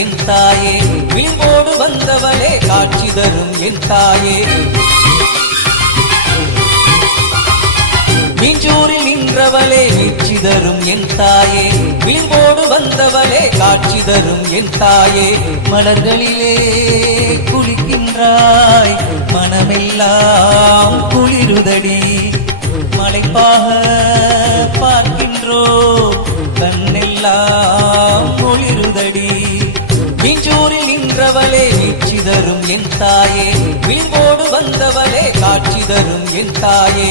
என் தாயே விழிவோடு வந்தவளே காட்சி தரும் என் தாயே மீஞ்சூரில் நின்றவளே மீட்சி தரும் என் தாயே விழிவோடு வந்தவளே காட்சி தரும் என் தாயே மலர்களிலே குளிக்கின்றாய் மனமெல்லாம் குளிருதடி மலைப்பாக பார்க்கின்றோ கண்ணெல்லாம் ஒளிருதடி மீஞ்சூரில் நின்றவளே மீட்சி தரும் என் தாயே விழிவோடு வந்தவளே காட்சி தரும் என் தாயே